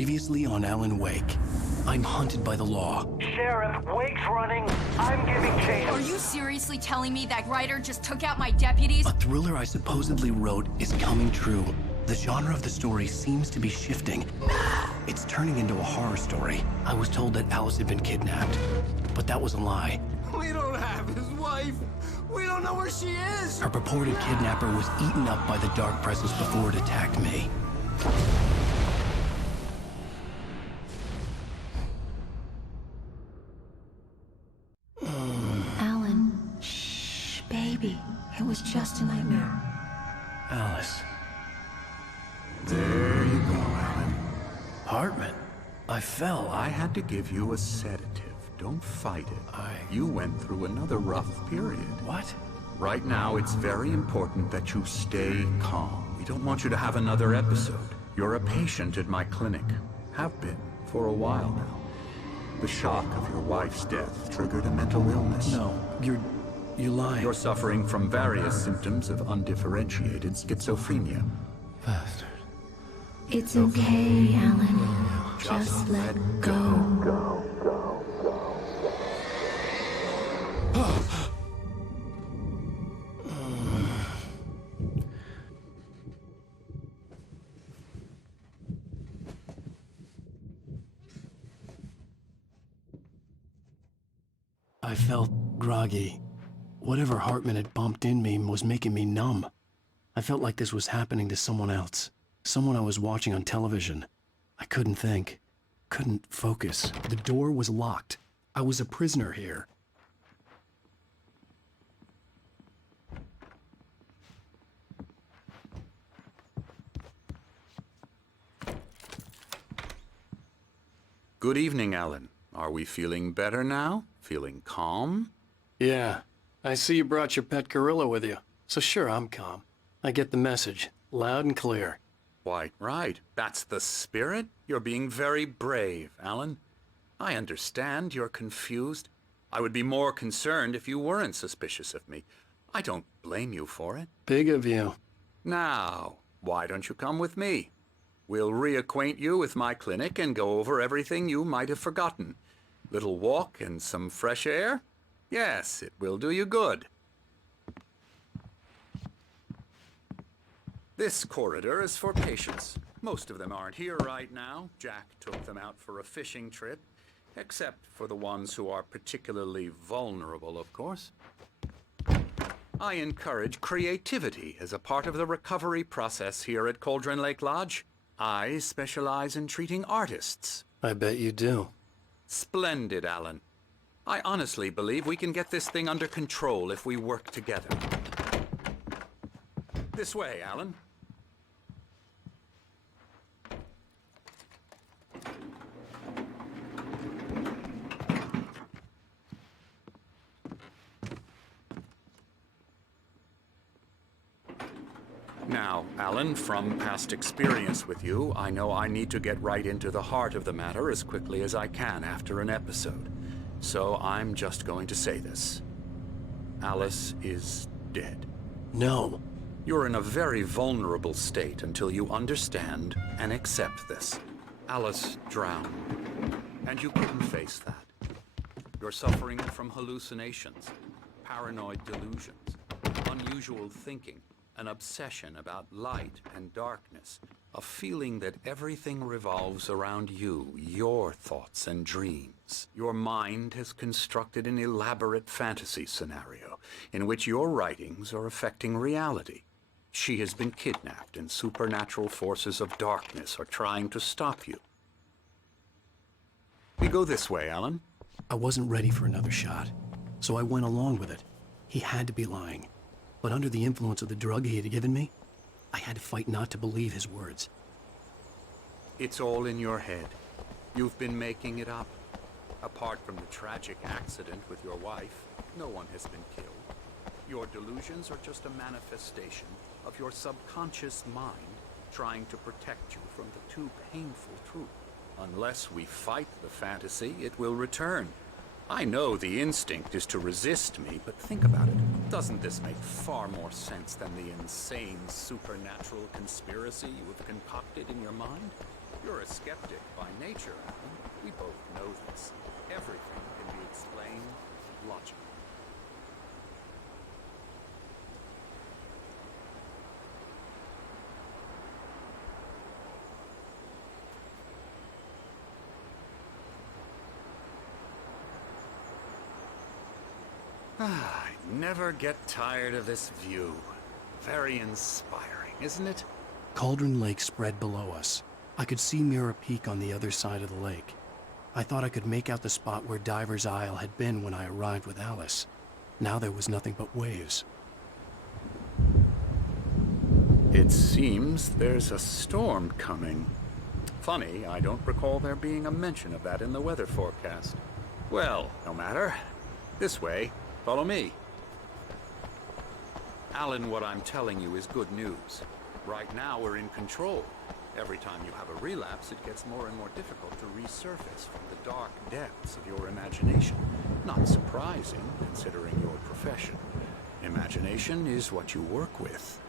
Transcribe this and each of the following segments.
Previously on Alan Wake. I'm hunted by the law. Sheriff, Wake's running. I'm giving chase. Are you seriously telling me that Ryder just took out my deputies? A thriller I supposedly wrote is coming true. The genre of the story seems to be shifting. It's turning into a horror story. I was told that Alice had been kidnapped, but that was a lie. We don't have his wife. We don't know where she is. Her purported kidnapper was eaten up by the dark presence before it attacked me. Alan, shh, baby. It was just a nightmare. Alice. There you go, Alan. Hartman. I fell. I had to give you a sedative. Don't fight it. You went through another rough period. What? Right now, it's very important that you stay calm. We don't want you to have another episode. You're a patient at my clinic. Have been for a while now. The shock of your wife's death triggered a mental illness. No, you're lying. You're suffering from various symptoms of undifferentiated schizophrenia. Bastard. It's okay, Alan. Just let go. I felt groggy. Whatever Hartman had bumped in me was making me numb. I felt like this was happening to someone else. Someone I was watching on television. I couldn't think. Couldn't focus. The door was locked. I was a prisoner here. Good evening, Alan. Are we feeling better now? Feeling calm? Yeah. I see you brought your pet gorilla with you. So sure, I'm calm. I get the message. Loud and clear. Why, right. That's the spirit. You're being very brave, Alan. I understand you're confused. I would be more concerned if you weren't suspicious of me. I don't blame you for it. Big of you. Now, why don't you come with me? We'll reacquaint you with my clinic and go over everything you might have forgotten. Little walk and some fresh air? Yes, it will do you good. This corridor is for patients. Most of them aren't here right now. Jack took them out for a fishing trip, except for the ones who are particularly vulnerable, of course. I encourage creativity as a part of the recovery process here at Cauldron Lake Lodge. I specialize in treating artists. I bet you do. Splendid, Alan. I honestly believe we can get this thing under control if we work together. This way, Alan. Now, Alan, from past experience with you, I know I need to get right into the heart of the matter as quickly as I can after an episode. So I'm just going to say this. Alice is dead. No. You're in a very vulnerable state until you understand and accept this. Alice drowned, and you couldn't face that. You're suffering from hallucinations, paranoid delusions, unusual thinking, an obsession about light and darkness, a feeling that everything revolves around you, your thoughts and dreams. Your mind has constructed an elaborate fantasy scenario in which your writings are affecting reality. She has been kidnapped and supernatural forces of darkness are trying to stop you. We go this way, Alan. I wasn't ready for another shot, so I went along with it. He had to be lying. But under the influence of the drug he had given me, I had to fight not to believe his words. It's all in your head. You've been making it up. Apart from the tragic accident with your wife, no one has been killed. Your delusions are just a manifestation of your subconscious mind trying to protect you from the too painful truth. Unless we fight the fantasy, it will return. I know the instinct is to resist me, but think about it. Doesn't this make far more sense than the insane supernatural conspiracy you have concocted in your mind? You're a skeptic by nature, Alan. We both know this. Everything can be explained logically. I never get tired of this view. Very inspiring, isn't it? Cauldron Lake spread below us. I could see Mirror Peak on the other side of the lake. I thought I could make out the spot where Diver's Isle had been when I arrived with Alice. Now there was nothing but waves. It seems there's a storm coming. Funny, I don't recall there being a mention of that in the weather forecast. Well, no matter. This way. Follow me. Alan, what I'm telling you is good news. Right now, we're in control. Every time you have a relapse, it gets more and more difficult to resurface from the dark depths of your imagination. Not surprising, considering your profession. Imagination is what you work with.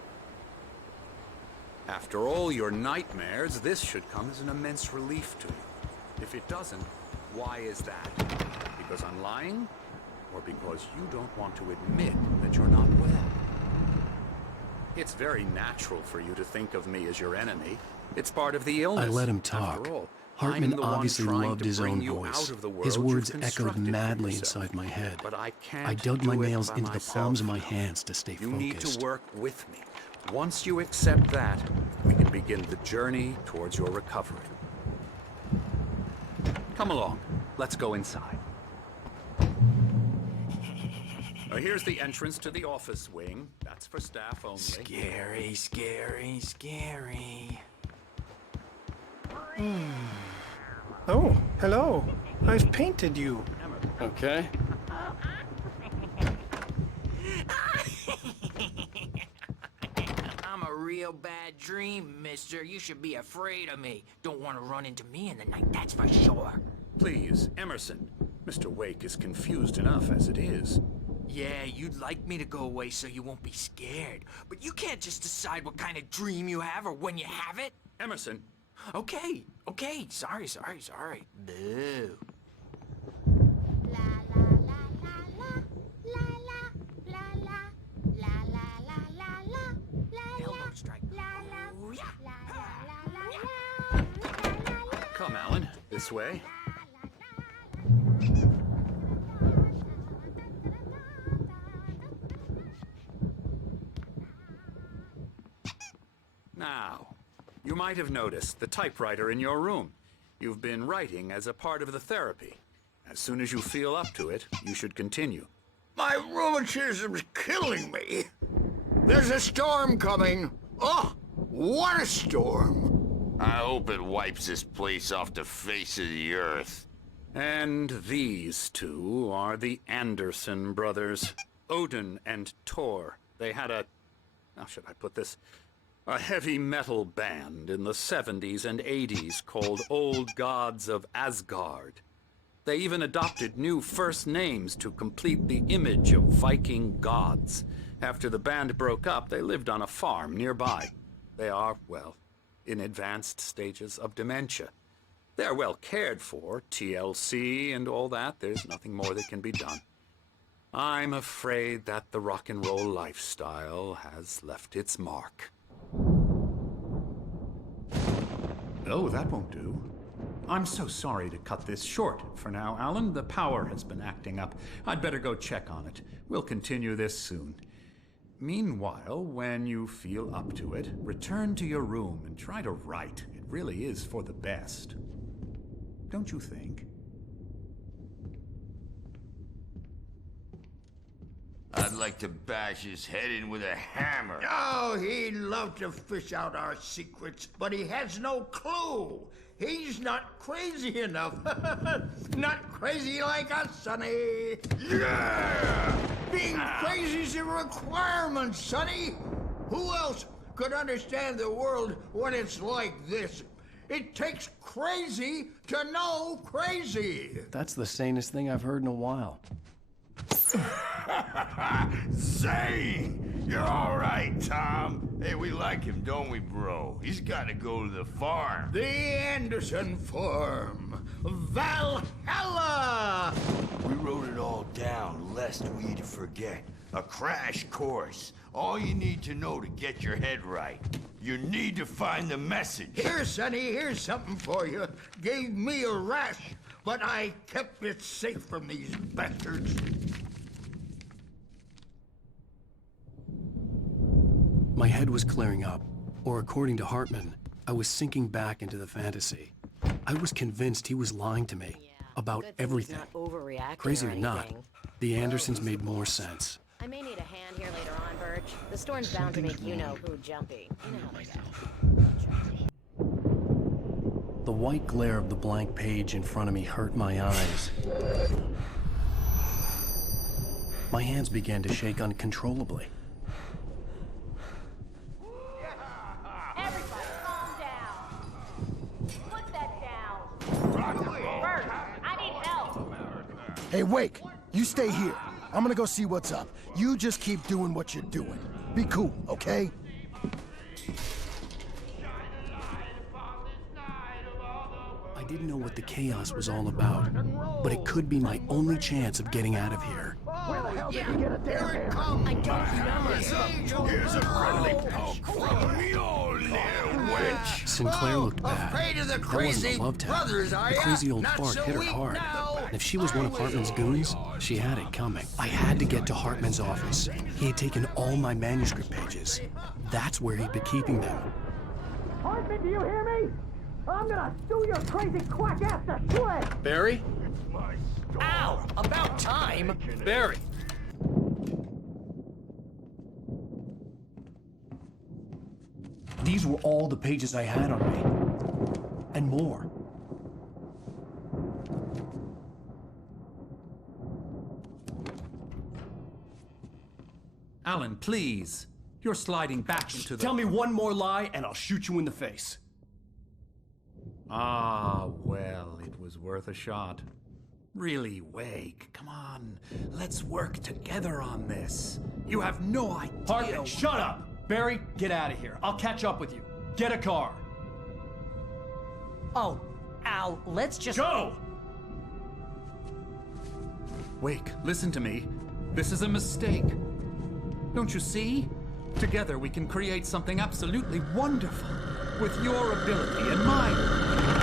After all your nightmares, this should come as an immense relief to you. If it doesn't, why is that? Because I'm lying? Or because you don't want to admit that you're not well? It's very natural for you to think of me as your enemy. It's part of the illness. I let him talk. After all, Hartman I'm the one obviously trying loved to his bring own you voice. out of the world His you've words echoed constructed for madly yourself. inside my head. But I can't I dug do my it nails by into the myself. palms of my hands to stay You focused. need to work with me. Once you accept that, we can begin the journey towards your recovery. Come along. Let's go inside. Here's the entrance to the office wing. That's for staff only. Scary, scary, scary. Oh, hello. I've painted you. Okay. I'm a real bad dream, mister. You should be afraid of me. Don't want to run into me in the night, that's for sure. Please, Emerson. Mr. Wake is confused enough as it is. Yeah, you'd like me to go away so you won't be scared. But you can't just decide what kind of dream you have or when you have it. Emerson, Okay, sorry. Boo. Elbow strike. Ooh, yeah. come, Alan. This way. Now, you might have noticed the typewriter in your room. You've been writing as a part of the therapy. As soon as you feel up to it, you should continue. My rheumatism's killing me. There's a storm coming. Oh, what a storm. I hope it wipes this place off the face of the earth. And these two are the Anderson brothers, Odin and Tor. They had how should I put this? A heavy metal band in the 70s and 80s called Old Gods of Asgard. They even adopted new first names to complete the image of Viking gods. After the band broke up, they lived on a farm nearby. They are, well, in advanced stages of dementia. They're well cared for, TLC and all that. There's nothing more that can be done. I'm afraid that the rock and roll lifestyle has left its mark. Oh, that won't do. I'm so sorry to cut this short for now, Alan. The power has been acting up. I'd better go check on it. We'll continue this soon. Meanwhile, when you feel up to it, return to your room and try to write. It really is for the best. Don't you think? I'd like to bash his head in with a hammer. Oh, he'd love to fish out our secrets, but he has no clue. He's not crazy enough. Not crazy like us, Sonny. Yeah! Being crazy's a requirement, Sonny. Who else could understand the world when it's like this? It takes crazy to know crazy. That's the sanest thing I've heard in a while. Zane! You're all right, Tom. Hey, we like him, don't we, bro? He's got to go to the farm. The Anderson Farm. Valhalla! We wrote it all down, lest we'd forget. A crash course. All you need to know to get your head right. You need to find the message. Here, Sonny, here's something for you. Gave me a rash, but I kept it safe from these bastards. My head was clearing up, or according to Hartman, I was sinking back into the fantasy. I was convinced he was lying to me about everything. Crazy or not, the Andersons made more sense. I may need a hand here later on, Birch. The storm's bound to make you-know-who jumpy. You know how they go. The white glare of the blank page in front of me hurt my eyes. My hands began to shake uncontrollably. Everybody, calm down. Put that down. Birch, I need help. Hey, Wake, you stay here. I'm gonna go see what's up. You just keep doing what you're doing. Be cool, okay? I didn't know what the chaos was all about, but it could be my only chance of getting out of here. Where the hell did you get a damn hand? I don't remember. Here's a friendly poke from me, old little wench. Sinclair looked bad. Afraid of the That crazy wasn't a love tap. brothers, are The ya? crazy old Not fart so hit her weak hard. now. And if she was one of Hartman's goons, she had it coming. I had to get to Hartman's office. He had taken all my manuscript pages. That's where he'd been keeping them. Hartman, do you hear me? I'm gonna sue your crazy quack ass to shreds! Barry? Ow! About time! Barry! These were all the pages I had on me. And more. Alan, please. You're sliding back into the... Tell me one more lie and I'll shoot you in the face. Ah, well, it was worth a shot. Really, Wake, come on. Let's work together on this. You have no idea... Hartman, shut up! Barry, get out of here. I'll catch up with you. Get a car. Oh, Al, let's just... Go! Wake, listen to me. This is a mistake. Don't you see? Together we can create something absolutely wonderful. With your ability and mine.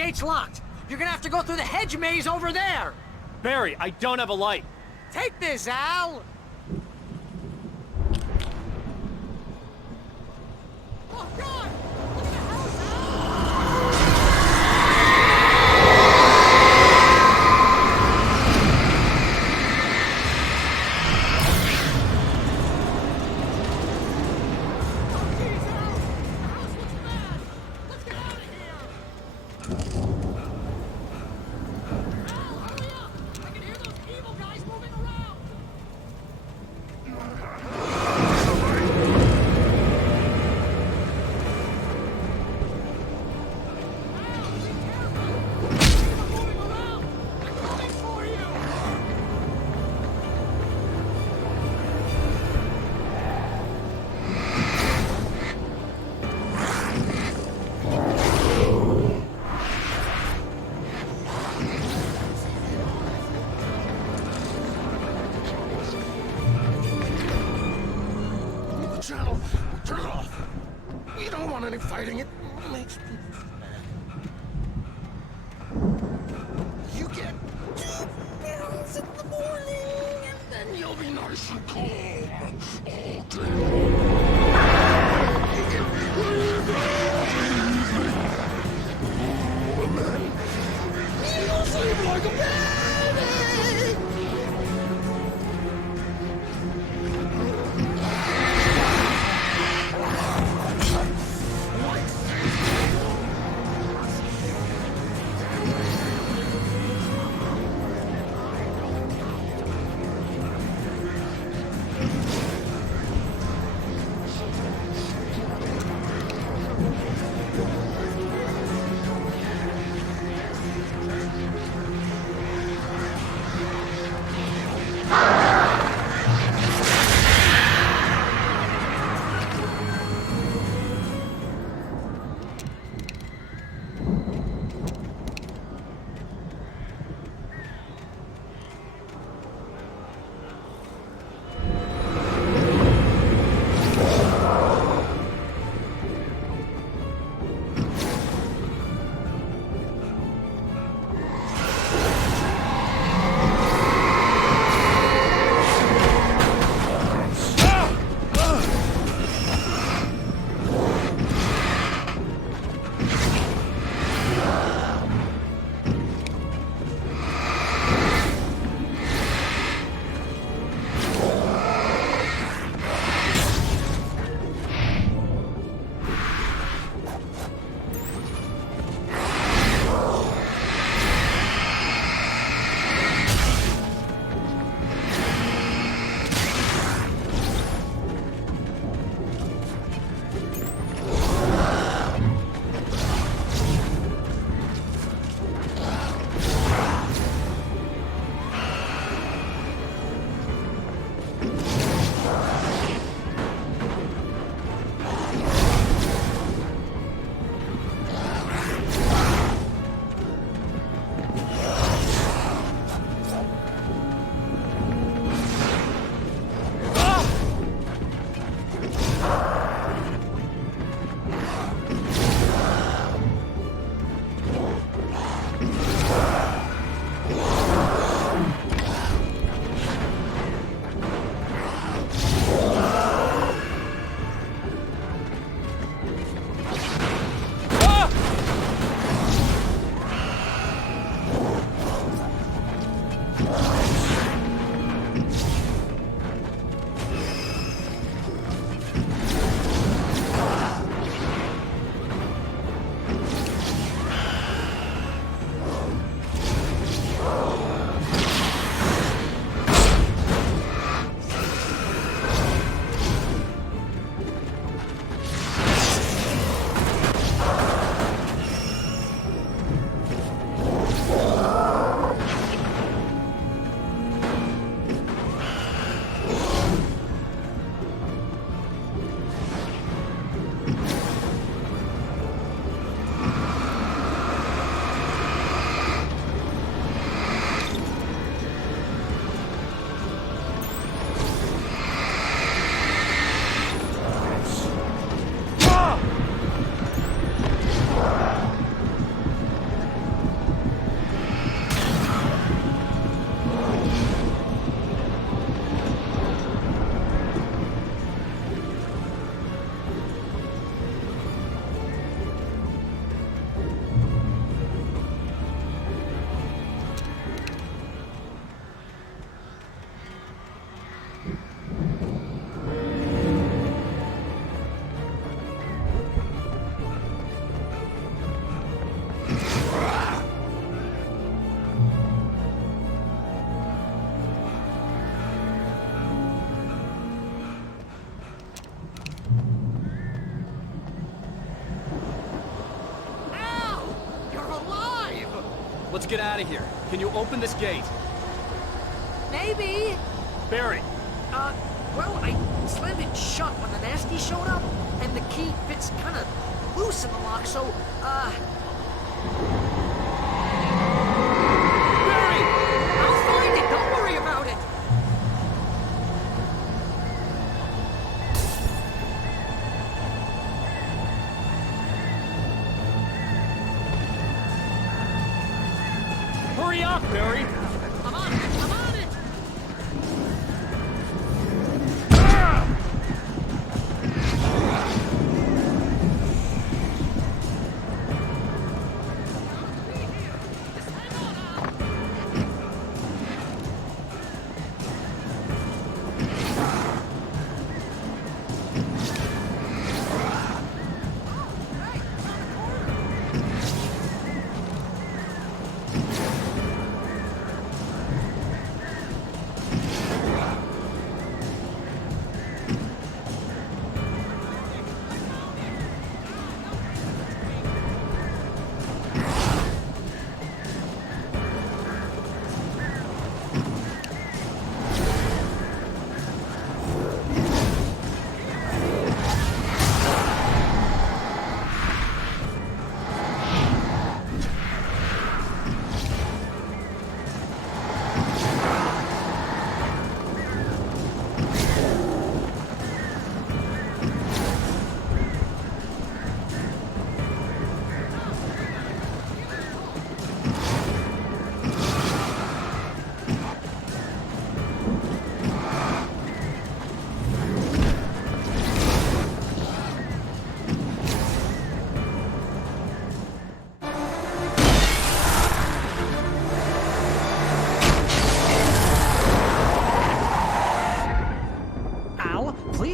gate's locked. You're gonna have to go through the hedge maze over there. Barry, I don't have a light. Take this, Al. Oh, God! Look at the house, Al! Channel, turn it off. We don't want any fighting. It makes people mad. You get 2 pills in the morning, and then you'll be nice and calm all day long. You'll sleep like a baby. let's get out of here. Can you open this gate? Maybe. Barry! Well, I slammed it shut when the nasty showed up, and the key fits kind of loose in the lock, so, Barry! I'll find it, don't worry about it! Hurry up, Barry! I'm on it, I'm on it!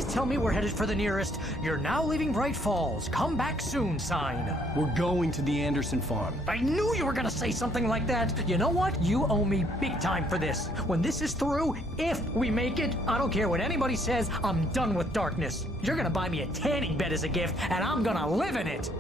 Tell me we're headed for the nearest "You're now leaving Bright Falls. Come back soon" sign. We're going to the Anderson farm. I knew you were gonna say something like that. You know what? You owe me big time for this. When this is through, if we make it, I don't care what anybody says, I'm done with darkness. You're gonna buy me a tanning bed as a gift, and I'm gonna live in it.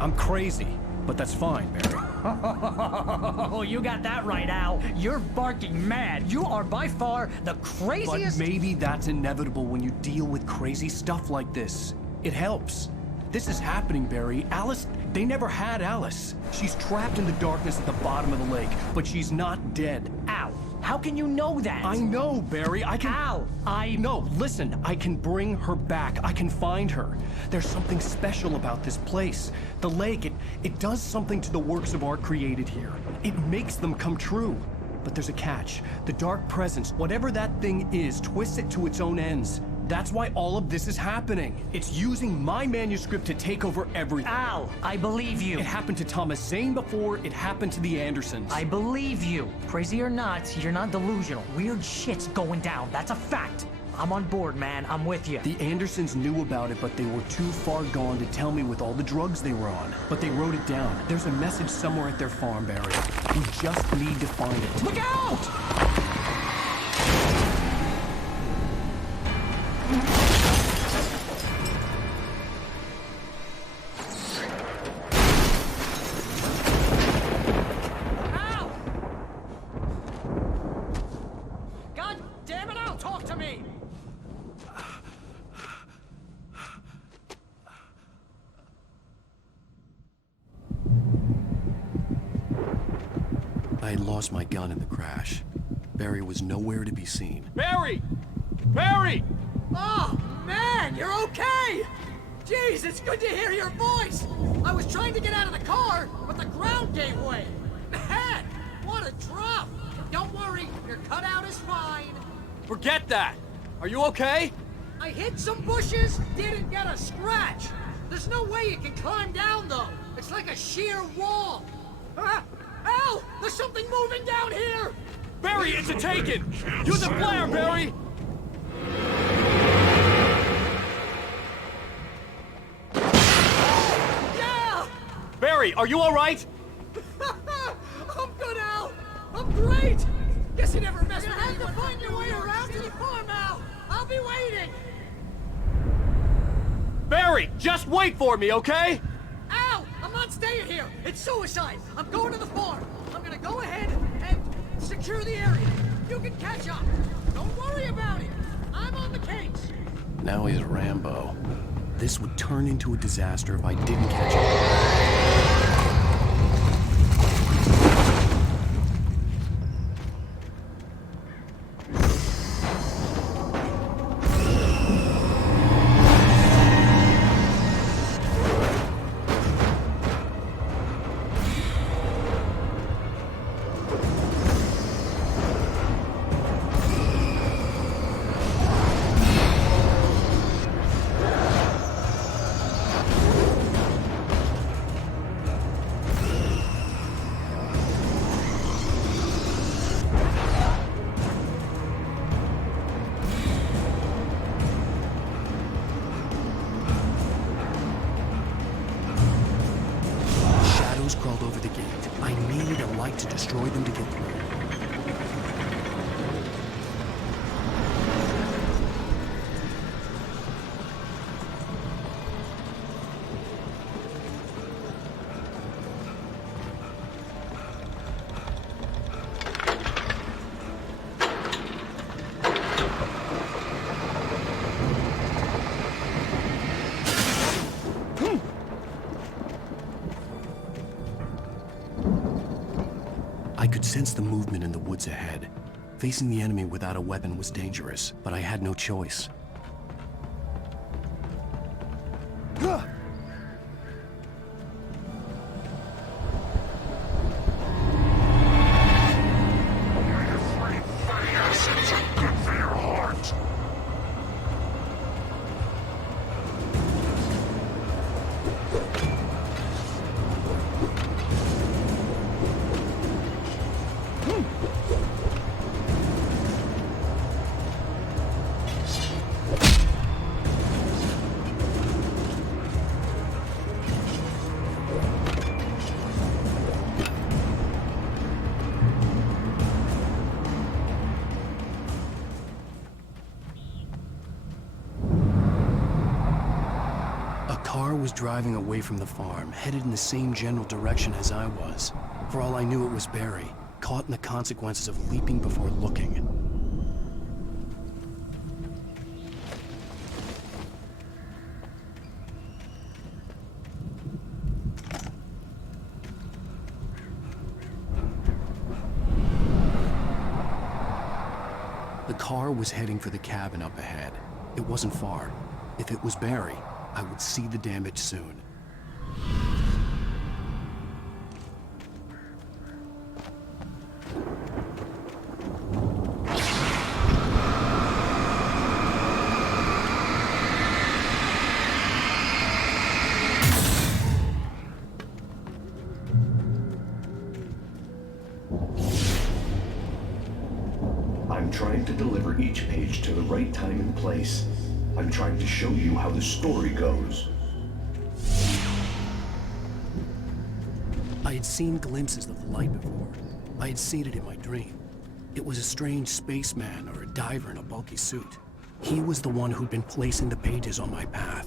I'm crazy, but that's fine, Barry. Oh, you got that right, Al. You're barking mad. You are by far the craziest... But maybe that's inevitable when you deal with crazy stuff like this. It helps. This is happening, Barry. Alice, they never had Alice. She's trapped in the darkness at the bottom of the lake, but she's not dead. Al, how can you know that? I know, Barry. I can... Al, No, listen. I can bring her back. I can find her. There's something special about this place. The lake, it does something to the works of art created here. It makes them come true. But there's a catch. The dark presence, whatever that thing is, twists it to its own ends. That's why all of this is happening. It's using my manuscript to take over everything. Al, I believe you. It happened to Thomas Zane before, it happened to the Andersons. I believe you. Crazy or not, you're not delusional. Weird shit's going down. That's a fact. I'm on board, man. I'm with you. The Andersons knew about it, but they were too far gone to tell me with all the drugs they were on. But they wrote it down. There's a message somewhere at their farm, Barry. We just need to find it. Look out! I had lost my gun in the crash. Barry was nowhere to be seen. Barry! Barry! Oh, man, you're okay! Jeez, it's good to hear your voice! I was trying to get out of the car, but the ground gave way! Man, what a drop! Don't worry, your cutout is fine. Forget that! Are you okay? I hit some bushes, didn't get a scratch. There's no way you can climb down, though. It's like a sheer wall. Al! There's something moving down here! Barry, it's a Taken! Use a flare, Barry! Barry, are you all right? I'm good, Al! I'm great! Guess you never messed with me. You're gonna have to find your way around to the farm, Al! I'll be waiting! Barry, just wait for me, okay? Al! I'm not staying here! It's suicide! I'm going to the farm! I'm gonna go ahead and secure the area. You can catch up. Don't worry about it. I'm on the case. Now he's Rambo. This would turn into a disaster if I didn't catch up. Crawled over the gate. I need a light to destroy them to get through. I could sense the movement in the woods ahead. Facing the enemy without a weapon was dangerous, but I had no choice. Was driving away from the farm, headed in the same general direction as I was. For all I knew, it was Barry, caught in the consequences of leaping before looking. The car was heading for the cabin up ahead. It wasn't far. If it was Barry, I would see the damage soon. I'm trying to deliver each page to the right time and place. I'm trying to show you how the story goes. I had seen glimpses of the light before. I had seen it in my dream. It was a strange spaceman or a diver in a bulky suit. He was the one who'd been placing the pages on my path.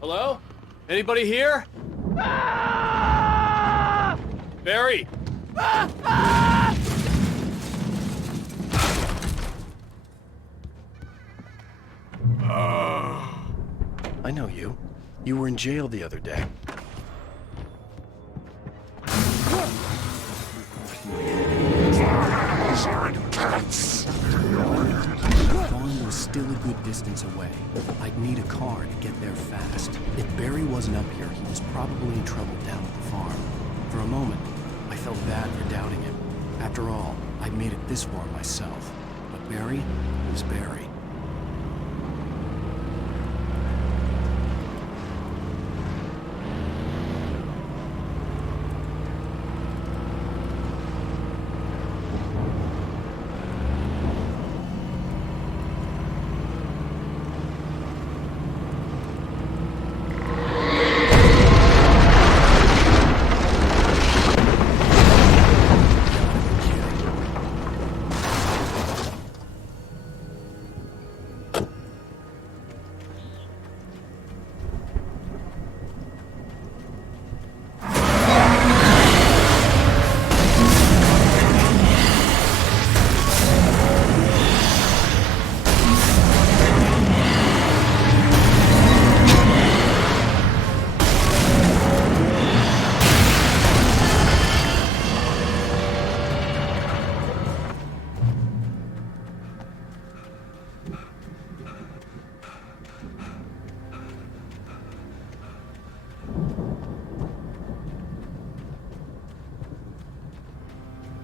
Hello? Anybody here? Barry! I know you. You were in jail the other day. Vaughn was still a good distance away. I'd need a car to get there fast. If Barry wasn't up here, he was probably in trouble down at the farm. For a moment, I felt bad for doubting him. After all, I'd made it this far myself. But Barry was Barry.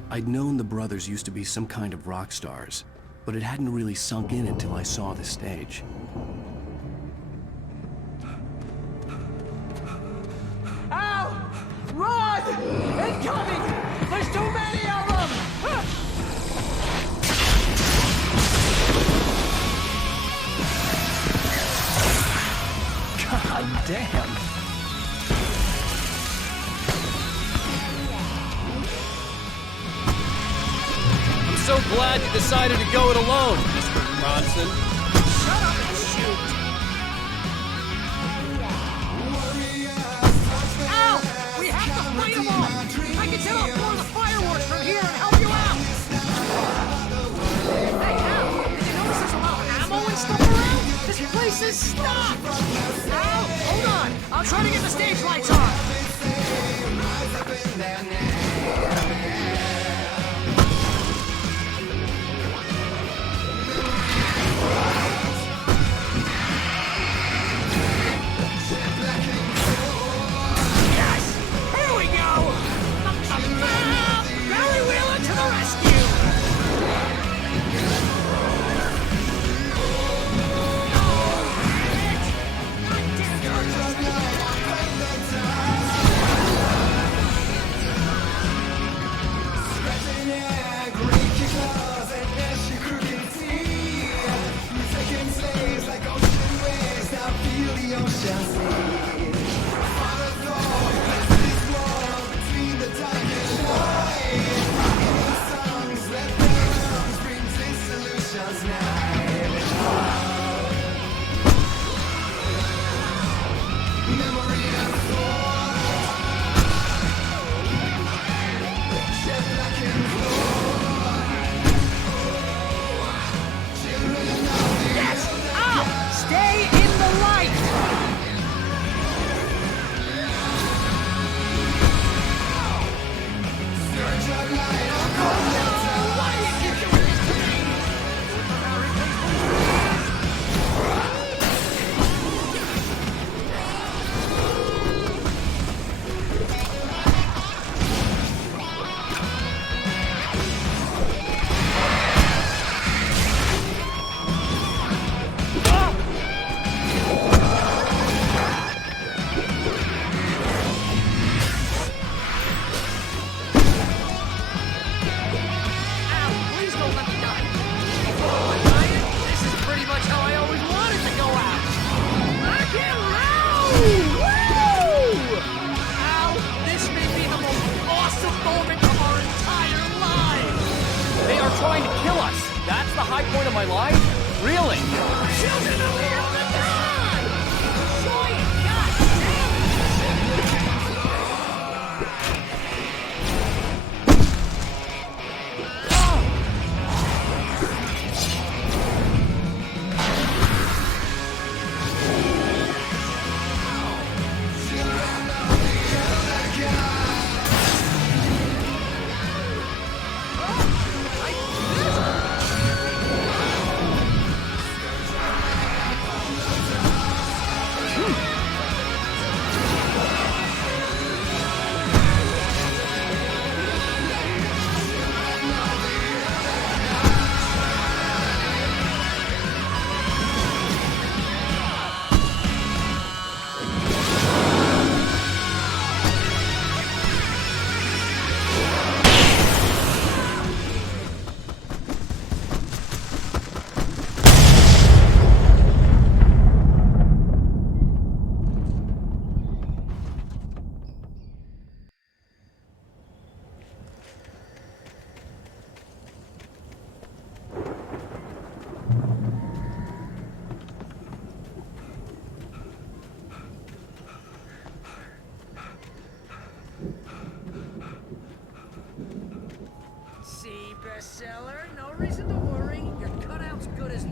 I'd known the brothers used to be some kind of rock stars, but it hadn't really sunk in until I saw the stage. Ow! Run! Incoming! There's too many of them! God damn! I'm so glad you decided to go it alone, Mr. Bronson. Shut up and shoot! Ow! We have to fight them all! I can set off more of the fireworks from here and help you out! Hey, Al! Did you notice there's a lot of ammo and stuff around? This place is stocked! Al, hold on! I'll try to get the stage lights on! trying to kill us. That's the high point of my life? Really? Children of the Dawn! Joy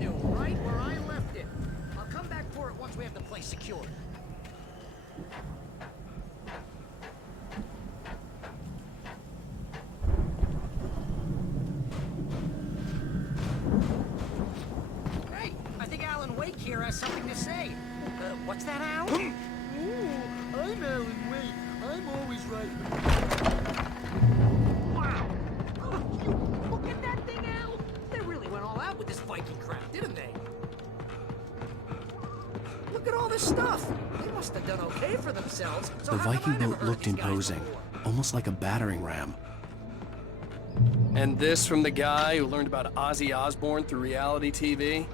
new, right where I left it. I'll come back for it once we have the place secured. Hey, I think Alan Wake here has something to say. What's that, Al? Ooh, I'm Alan Wake. I'm always right. Wow! Look at that thing, Al! They really went all out with this Viking crap, didn't they? Look at all this stuff! They must have done okay for themselves. So The how come Viking I never boat heard of looked these guys imposing, before? almost like a battering ram. And this from the guy who learned about Ozzy Osbourne through reality TV?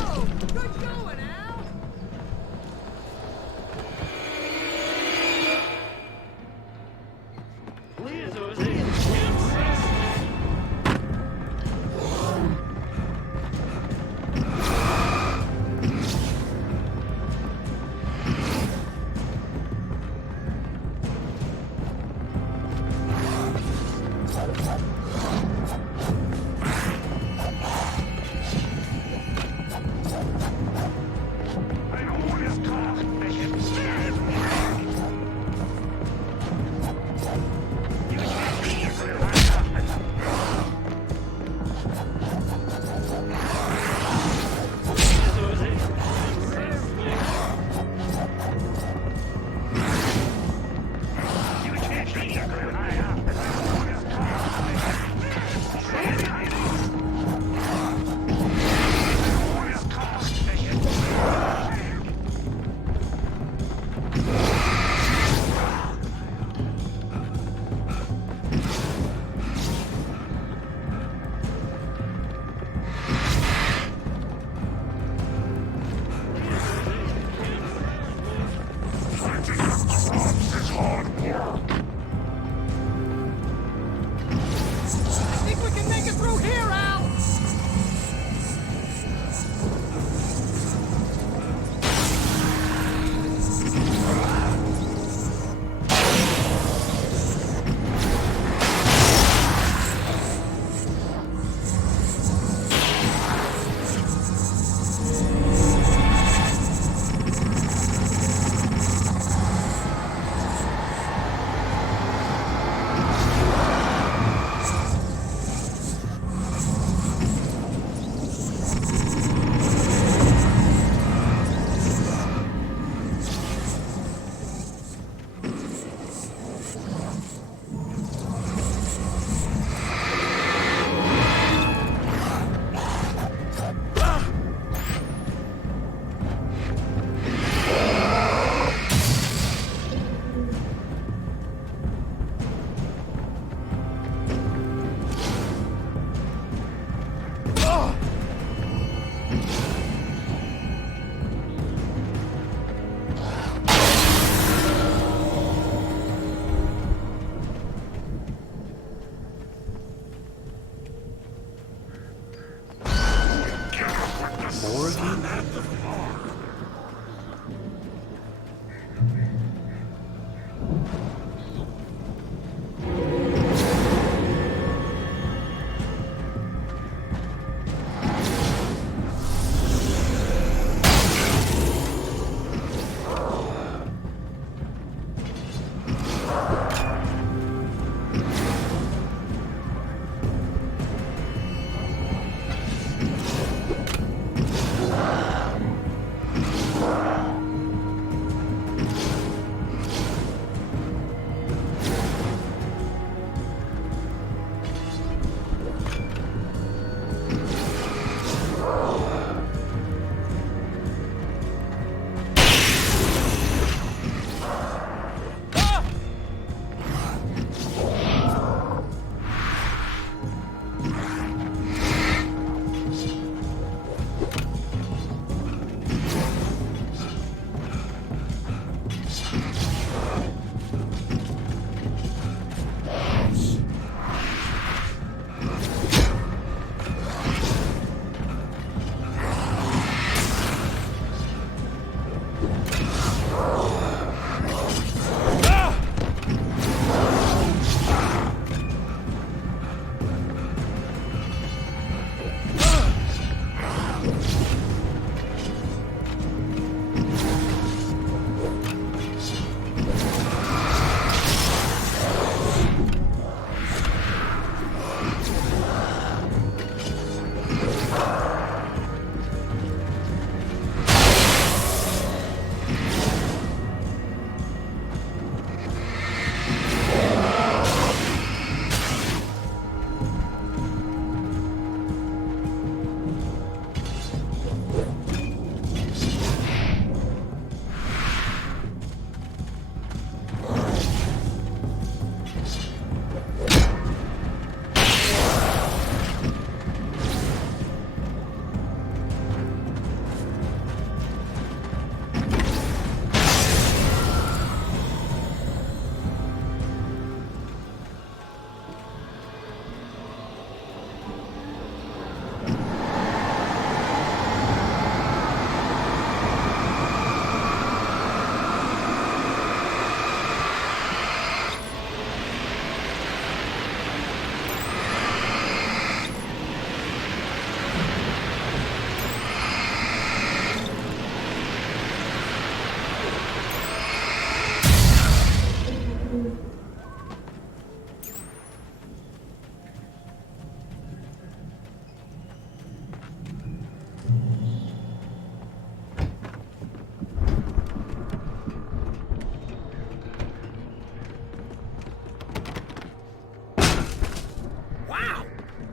Oh, good going, Al!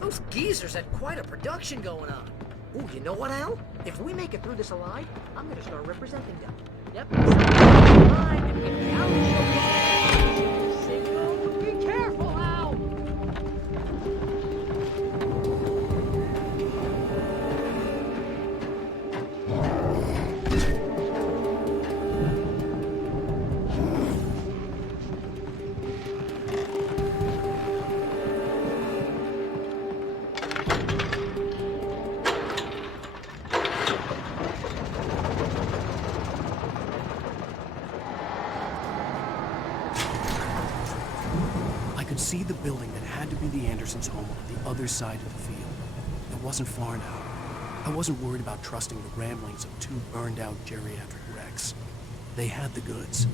Those geezers had quite a production going on. Ooh, you know what, Al? If we make it through this alive, I'm gonna start representing them. Yep. Be careful, Al! See the building that had to be the Andersons' home on the other side of the field. It wasn't far now. I wasn't worried about trusting the ramblings of two burned-out geriatric wrecks. They had the goods.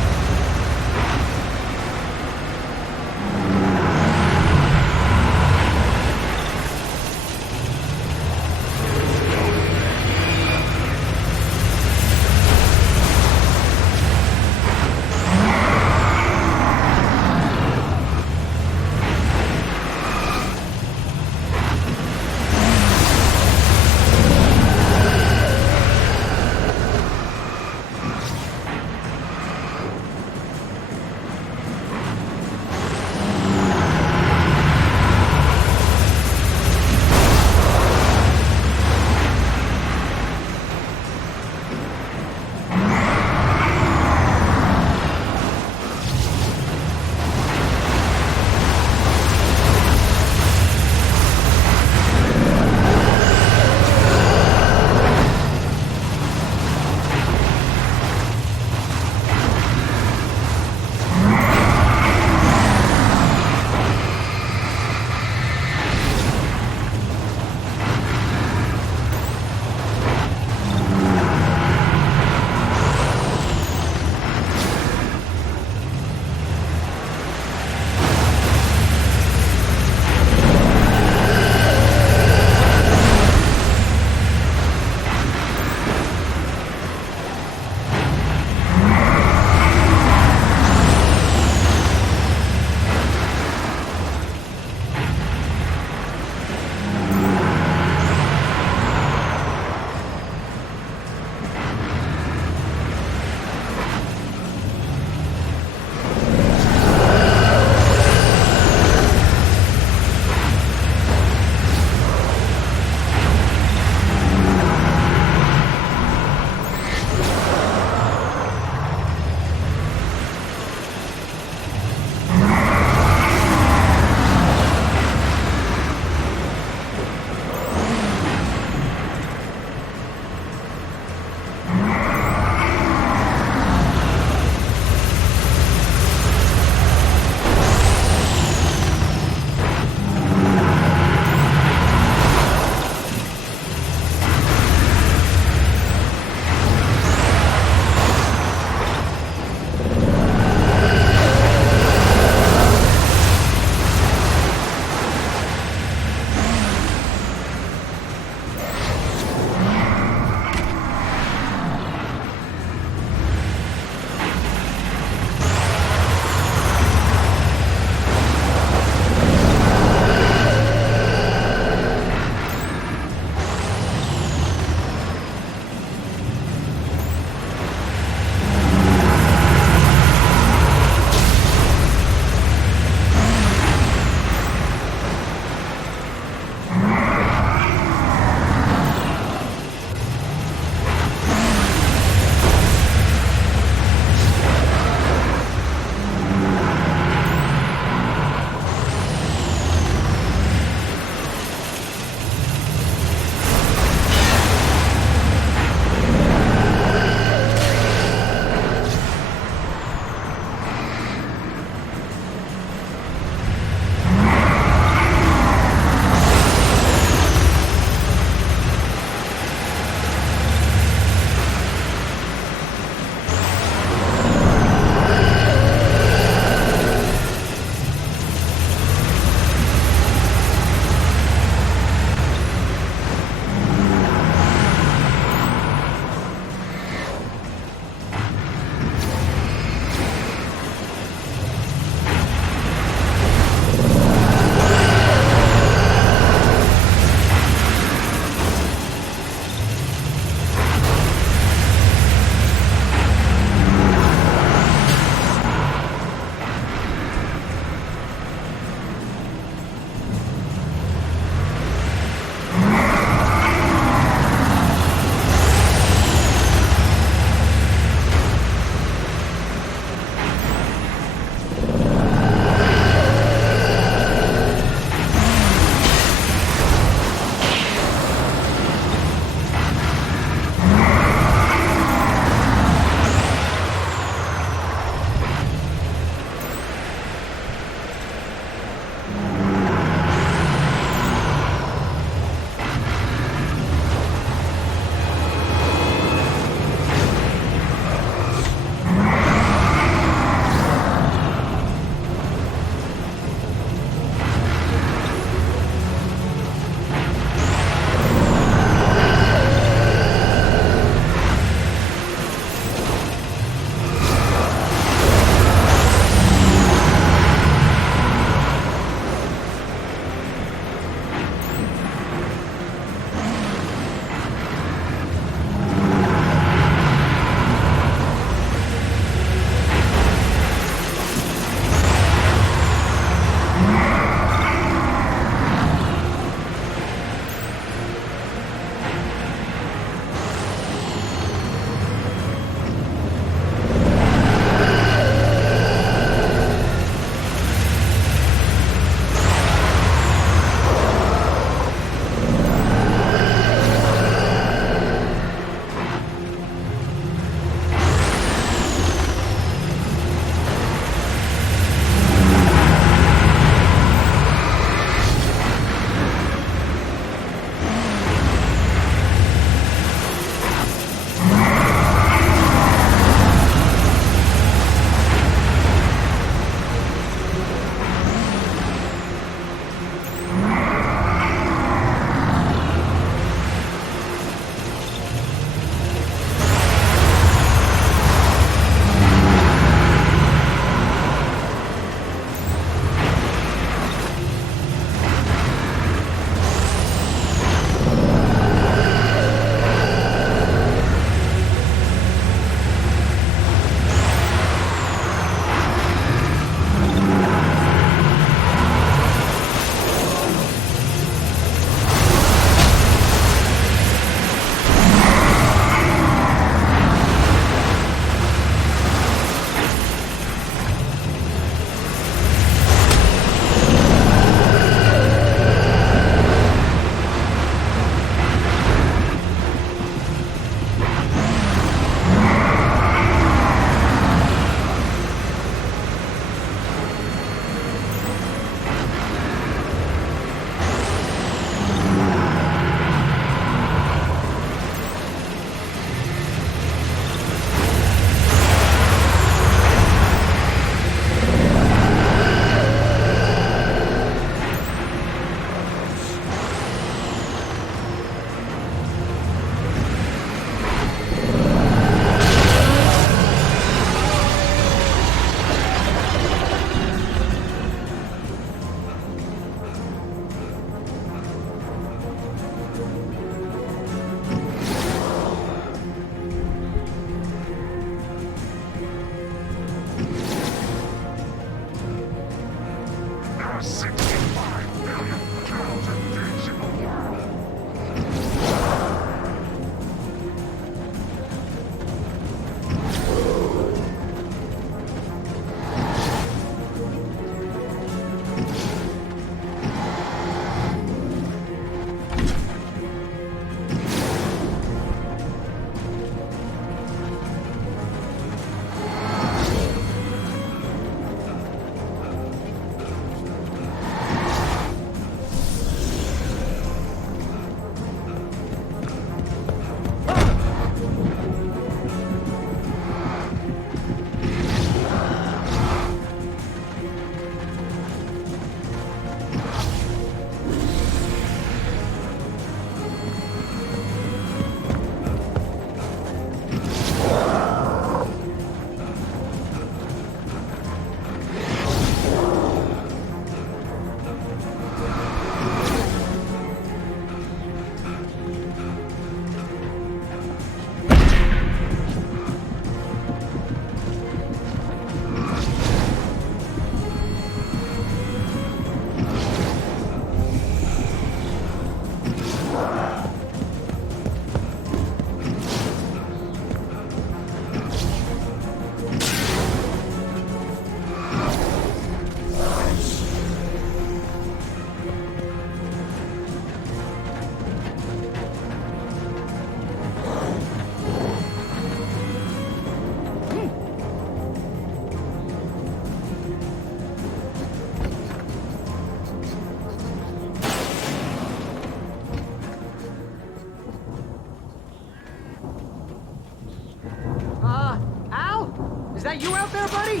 Is that you out there, buddy?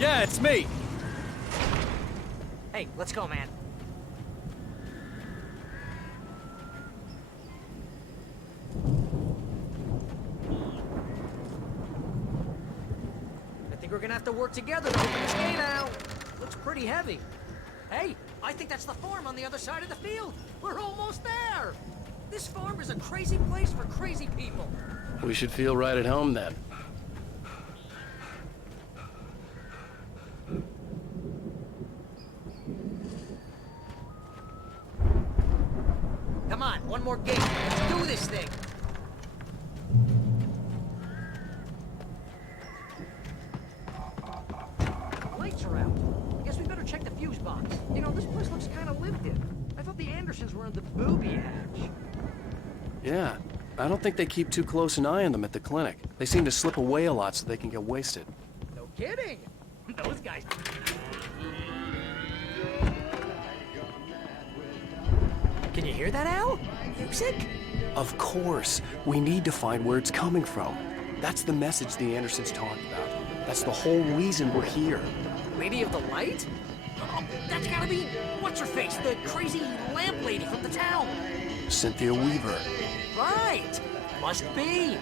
Yeah, it's me. Hey, let's go, man. I think we're gonna have to work together to open this gate out. Looks pretty heavy. Hey, I think that's the farm on the other side of the field. We're almost there. This farm is a crazy place for crazy people. We should feel right at home then. Come on, one more gate. Let's do this thing. Lights are out. I guess we better check the fuse box. You know, this place looks kind of lived in. I thought the Andersons were in the booby hatch. Yeah, I don't think they keep too close an eye on them at the clinic. They seem to slip away a lot so they can get wasted. No kidding. Those guys. Can you hear that, Al? Music? Of course. We need to find where it's coming from. That's the message the Andersons talked about. That's the whole reason we're here. Lady of the Light? Oh, that's gotta be what's-her-face, the crazy lamp lady from the town. Cynthia Weaver. Right. Must be.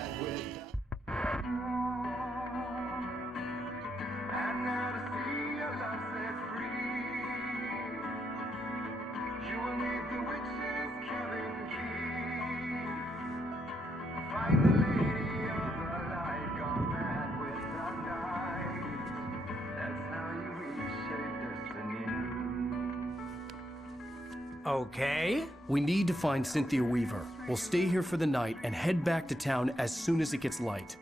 Okay. We need to find Cynthia Weaver. We'll stay here for the night and head back to town as soon as it gets light.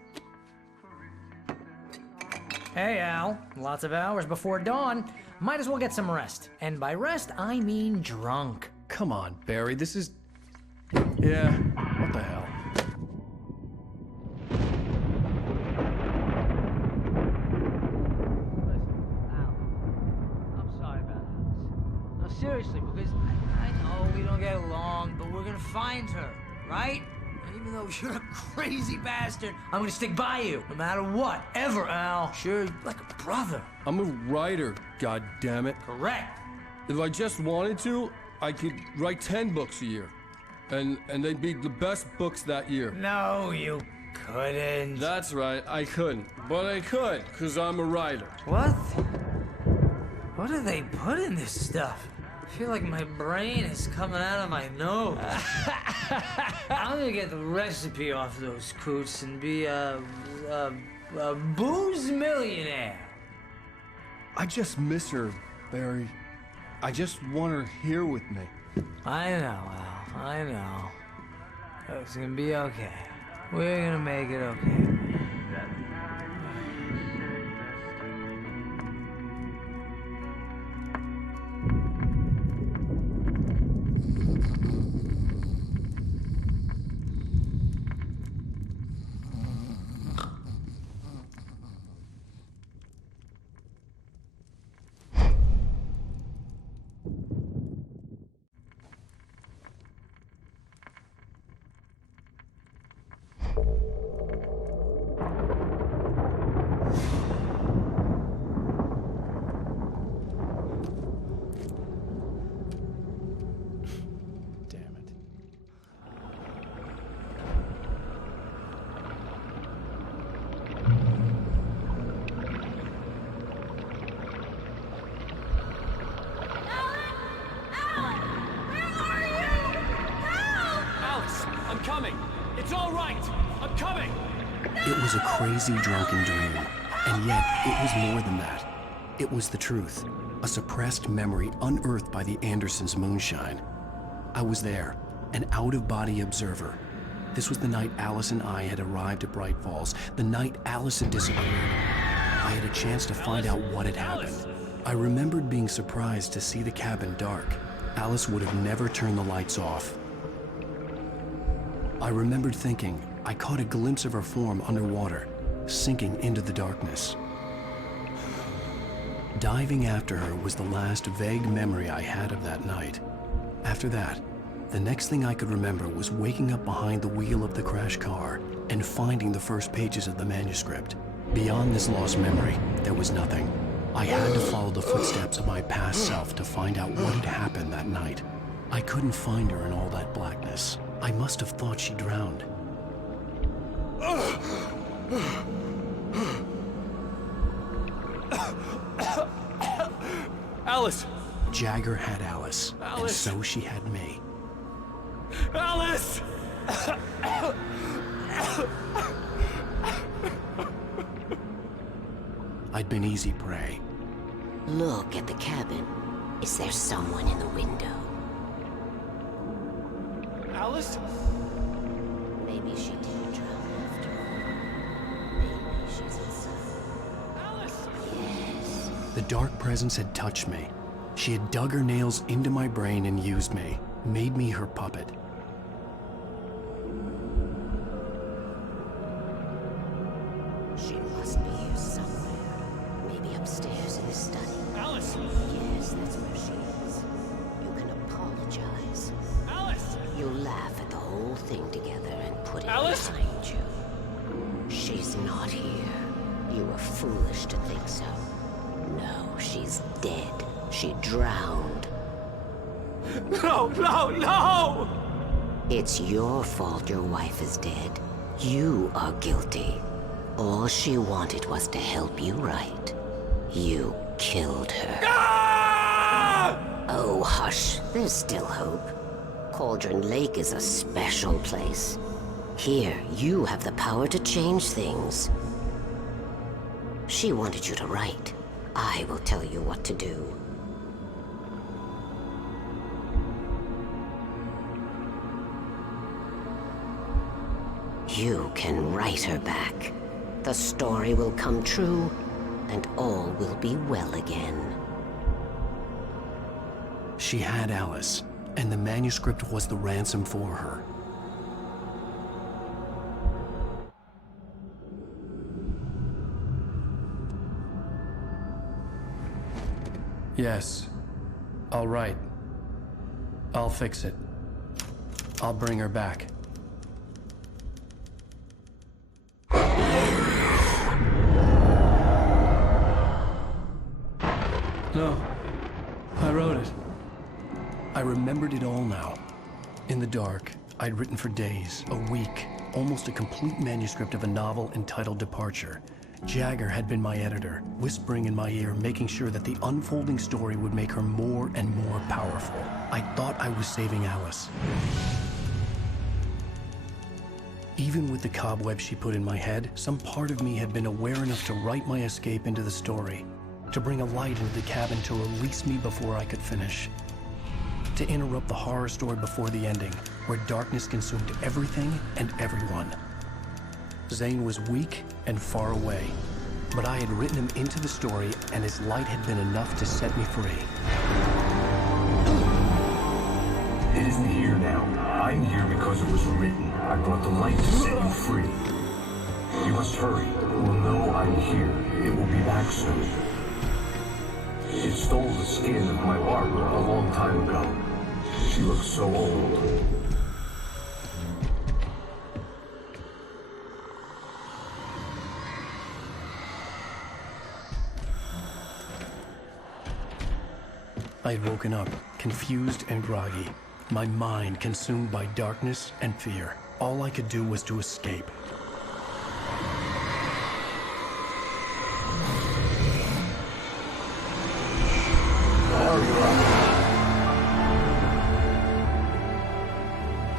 Hey, Al. Lots of hours before dawn. Might as well get some rest. And by rest, I mean drunk. Come on, Barry, this is... Yeah, what the hell? I'm sorry about this. No, seriously, because I know we don't get along, but we're gonna find her, right? And even though you're a crazy bastard, I'm gonna stick by you, no matter what, ever, Al. Sure, like a brother. I'm a writer, goddammit. Correct. If I just wanted to, I could write 10 books a year. And they'd be the best books that year. No, you couldn't. That's right, I couldn't. But I could, because I'm a writer. What? What do they put in this stuff? I feel like my brain is coming out of my nose. I'm gonna get the recipe off those coots and be a booze millionaire. I just miss her, Barry. I just want her here with me. I know, Al. I know. It's gonna be okay. We're gonna make it okay. It was a crazy drunken dream, and yet it was more than that. It was the truth, a suppressed memory unearthed by the Andersons' moonshine. I was there, an out-of-body observer. This was the night Alice and I had arrived at Bright Falls, the night Alice had disappeared. I had a chance to find out what had happened. I remembered being surprised to see the cabin dark. Alice would have never turned the lights off. I remembered thinking I caught a glimpse of her form underwater, sinking into the darkness. Diving after her was the last vague memory I had of that night. After that, the next thing I could remember was waking up behind the wheel of the crash car and finding the first pages of the manuscript. Beyond this lost memory, there was nothing. I had to follow the footsteps of my past self to find out what had happened that night. I couldn't find her in all that blackness. I must have thought she drowned. Alice! Jagger had Alice, and Alice! so she had me. Alice! I'd been easy prey. Look at the cabin. Is there someone in the window? Alice? Maybe she didn't drown after all. Maybe she's inside. Alice! Yes. The dark presence had touched me. She had dug her nails into my brain and used me, made me her puppet. She must be here somewhere. Maybe upstairs in the study. Alice! Yes, that's where she is. You can apologize. Alice! You laugh at the whole thing together and put it Alice? behind you. She's not here. You were foolish to think so. No, she's dead. She drowned. No, no, no! It's your fault your wife is dead. You are guilty. All she wanted was to help you right. You killed her. Ah! Oh, hush. There's still hope. Cauldron Lake is a special place. Here, you have the power to change things. She wanted you to write. I will tell you what to do. You can write her back. The story will come true, and all will be well again. She had Alice, and the manuscript was the ransom for her. Yes. All right. I'll fix it. I'll bring her back. No. I wrote it. I remembered it all now. In the dark, I'd written for days, a week, almost a complete manuscript of a novel entitled Departure. Jagger had been my editor, whispering in my ear, making sure that the unfolding story would make her more and more powerful. I thought I was saving Alice. Even with the cobwebs she put in my head, some part of me had been aware enough to write my escape into the story, to bring a light into the cabin to release me before I could finish, to interrupt the horror story before the ending, where darkness consumed everything and everyone. Zane was weak and far away, but I had written him into the story, and his light had been enough to set me free. It isn't here now. I'm here because it was written. I brought the light to set you free. You must hurry. It will know I'm here. It will be back soon. It stole the skin of my Barbara a long time ago. She looks so old. I had woken up, confused and groggy, my mind consumed by darkness and fear. All I could do was to escape.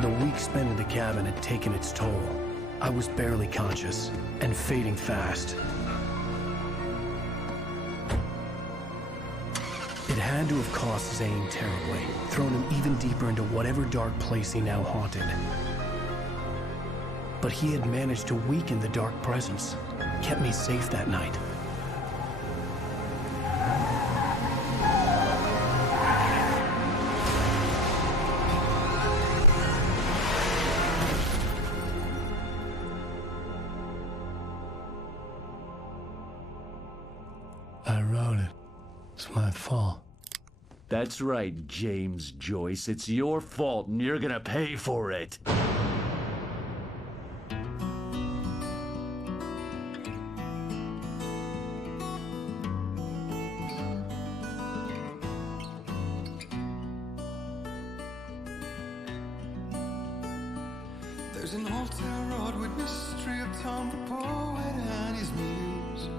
The week spent in the cabin had taken its toll. I was barely conscious and fading fast. It had to have cost Zane terribly, thrown him even deeper into whatever dark place he now haunted. But he had managed to weaken the dark presence, kept me safe that night. I wrote it. It's my fault. That's right, James Joyce. It's your fault, and you're gonna pay for it. There's an altar wrought with mystery of Tom the poet and his muse.